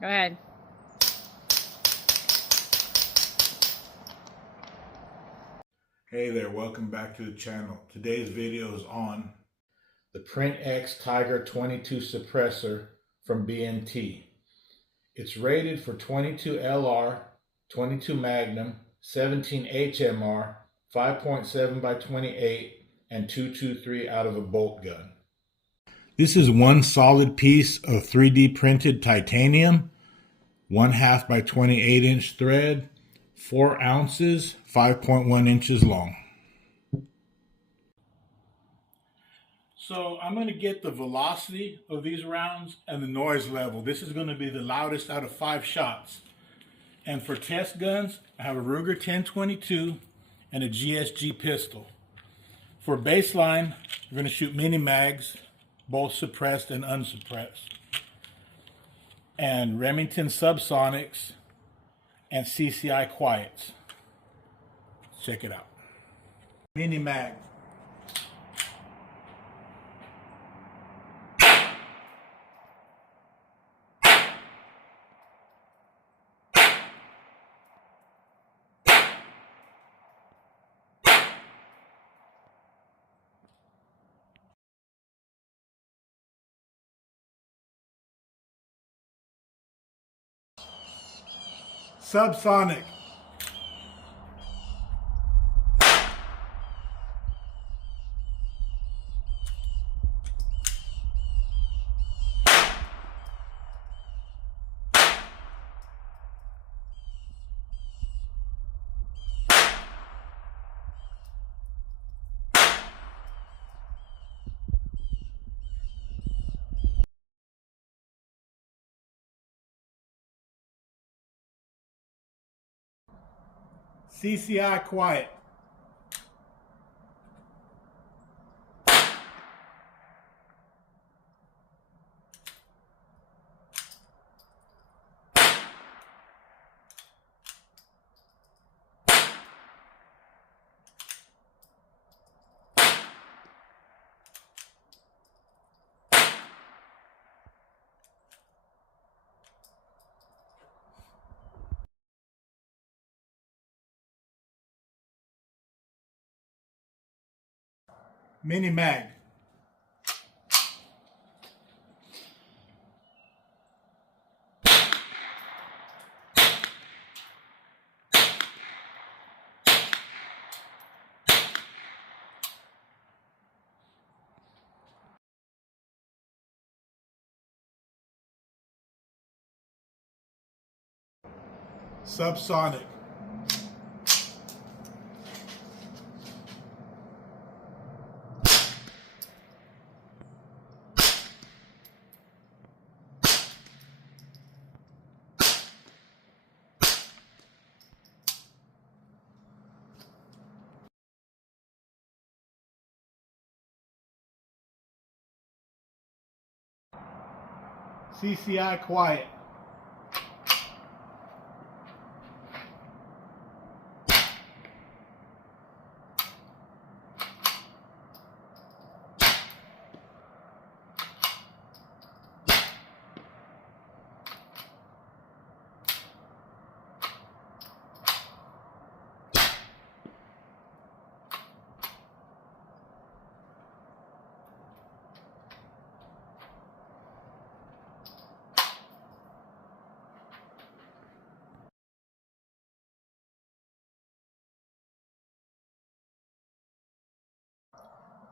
Go ahead. Hey there, welcome back to the channel. Today's video is on the Print-X Tiger 22 suppressor from B&T. It's rated for 22 LR, 22 Magnum, 17 HMR, 5.7 by 28, and 223 out of a bolt gun. This is one solid piece of 3D printed titanium, 1/2 by 28 inch thread, 4 ounces, 5.1 inches long. So I'm going to get the velocity of these rounds and the noise level. This is going to be the loudest out of 5 shots. And for test guns, I have a Ruger 1022 and a GSG pistol. For baseline, we're going to shoot mini mags, both suppressed and unsuppressed. And Remington Subsonics and CCI quiets. Check it out. Mini mag. Subsonic. CCI quiet. Mini mag. Subsonic. CCI quiet.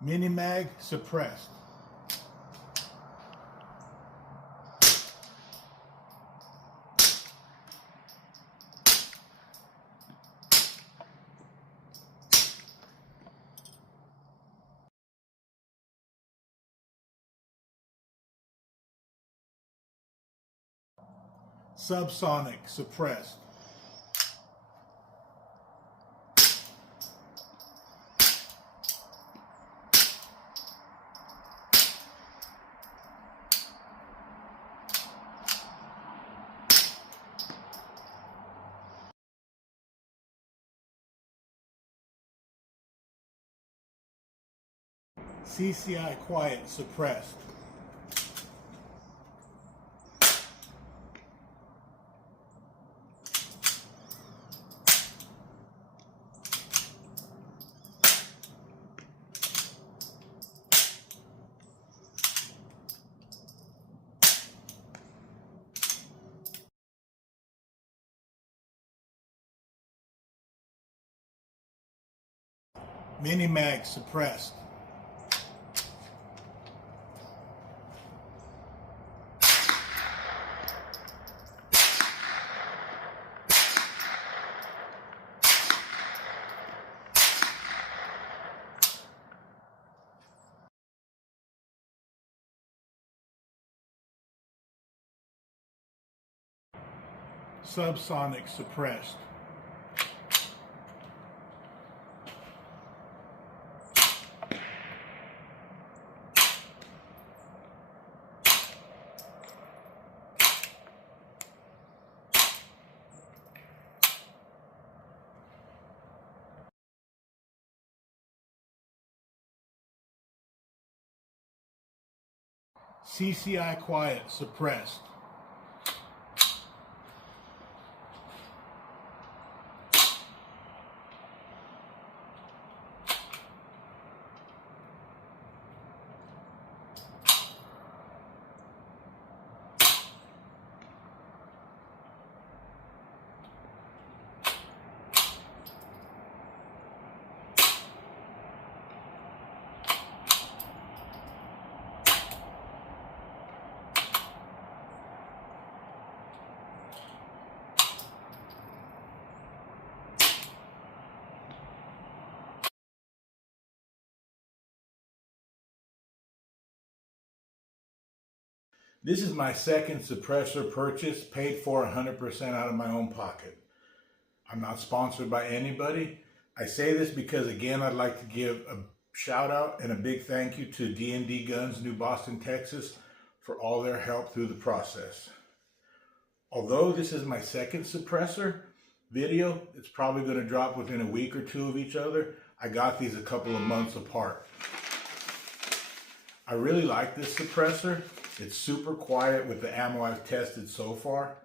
Mini mag suppressed. Subsonic suppressed. CCI quiet suppressed. Mini mag suppressed. Subsonic suppressed. CCI quiet suppressed. This is my second suppressor purchase, paid for 100% out of my own pocket. I'm not sponsored by anybody. I say this because, again, I'd like to give a shout out and a big thank you to D&D Guns, New Boston, Texas, for all their help through the process. Although this is my second suppressor video, it's probably going to drop within a week or two of each other. I got these a couple of months apart. I really like this suppressor. It's super quiet with the ammo I've tested so far.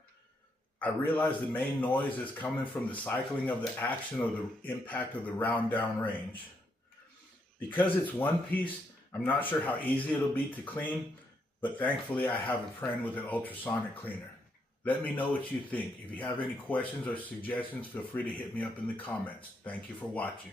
I realize the main noise is coming from the cycling of the action or the impact of the round down range. Because it's one piece, I'm not sure how easy it'll be to clean, but thankfully I have a friend with an ultrasonic cleaner. Let me know what you think. If you have any questions or suggestions, feel free to hit me up in the comments. Thank you for watching.